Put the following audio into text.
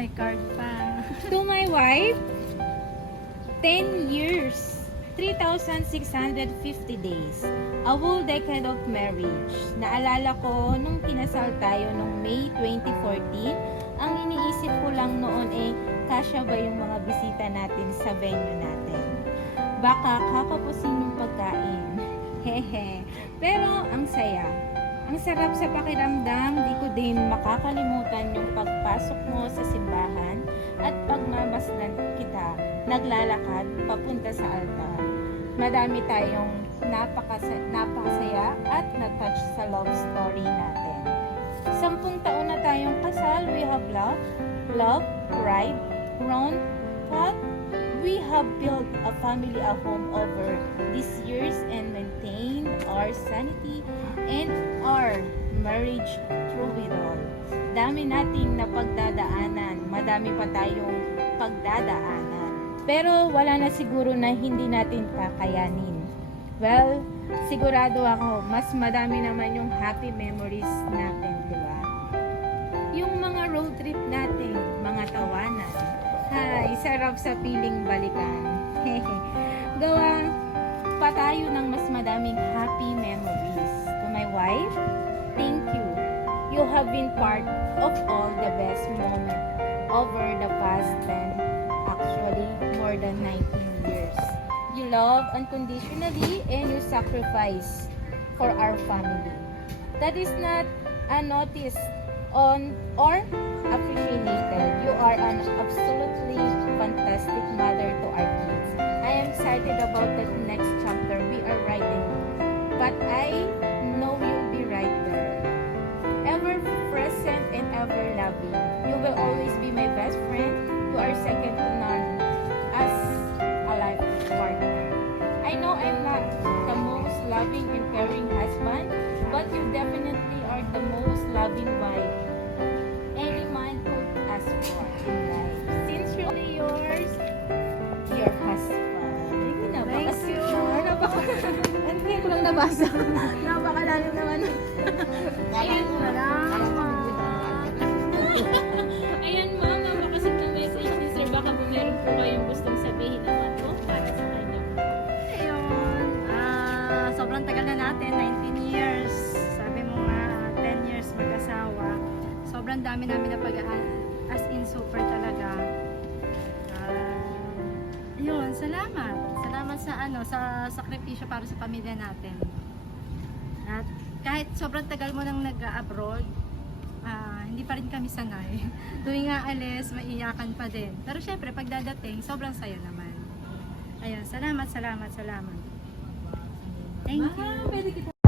may card pa. To my wife, 10 years, 3,650 days, a whole decade of marriage. Naalala ko nung kinasal tayo nung May 2014, ang iniisip ko lang noon kasya ba yung mga bisita natin sa venue natin? Baka kakapusin yung pagkain. Hehe. Pero ang saya. Ang sarap sa pakiramdam, di ko din makakalimutan yung pagpasok mo sa simbahan at pagmamasdan kita, naglalakad papunta sa altar. Madami tayong napakasaya at na-touch sa love story natin. 10 taon na tayong kasal, we have love, pride, grown, fought. We have built a family, a home over these years and maintained our sanity and our marriage through it all. Dami nating napagdadaanan, madami pa tayong pagdadaanan. Pero wala na siguro na hindi natin kakayanin. Well, sigurado ako, mas madami naman yung happy memories natin, di ba? Yung mga road trip natin, mga tawanan. Ay, sarap sa piling balikan. Gawa pa tayo ng mas madaming happy memories. To my wife, thank you. You have been part of all the best moments over the past 10, actually more than 19 years. You love unconditionally and you sacrifice for our family. That is not unnoticed on or appreciated. You are an absolutely fantastic mother to our kids. I am excited about the next chapter we are writing, but I know you'll be right there. Ever present and ever loving. You will always be my best friend. You are second to none as a life partner. I know I'm not the most loving and caring husband, but you definitely are the most loving wife any man could ask for in life. Sincerely yours, your husband. Thank you. Hindi ko lang nabasa. Napakalalim naman. Ayan. Ayan ma'am, napakasit ng message ni sir. Baka po meron po kayong gustong sabihin naman po para sa kanya. Ayun. Sobrang tagal na natin, 19 years. Sabi mo nga, 10 years mag-asawa. Sobrang dami namin na pag-aan. As in, super talaga. Ayun, salamat. Salamat sa sakripisyo para sa pamilya natin. At kahit sobrang tagal mo nang nag-abroad, hindi pa rin kami sanay. Tuwing nga alis, maiyakan pa din. Pero syempre, pagdadating, sobrang saya naman. Ayun, salamat. Thank you.